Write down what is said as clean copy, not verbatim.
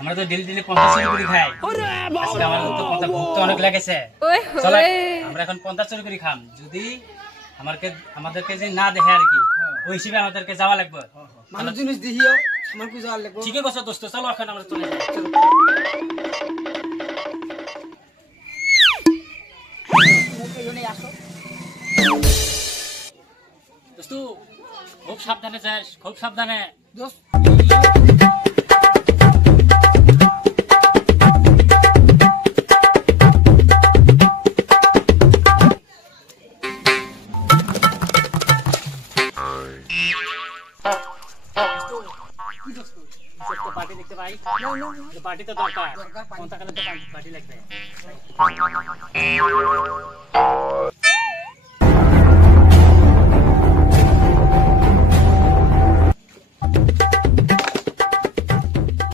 আমরা তো দিলি 50 চুরি করে খাই। আজকে আমাদের তো ভোগ তো অনেক লেগেছে। চলো আমরা এখন 50 চুরি করে খাম। যদি আমাদেরকে যে না দেখে আর কি ওই হিসেবে আমাদেরকে যাওয়া লাগবে। মানুষ জিনিস দিহিও আমাকে যাওয়া লাগবে। ঠিকই কইছো দোস্ত, চলো এখন আমরা চলে যাই। দোস্ত খুব সাবধানে যাস, খুব সাবধানে। দোস্ত পার্টি দেখতে পাই? পার্টি তো দরকার, কোনটা কালে তো পার্টি লাগবে।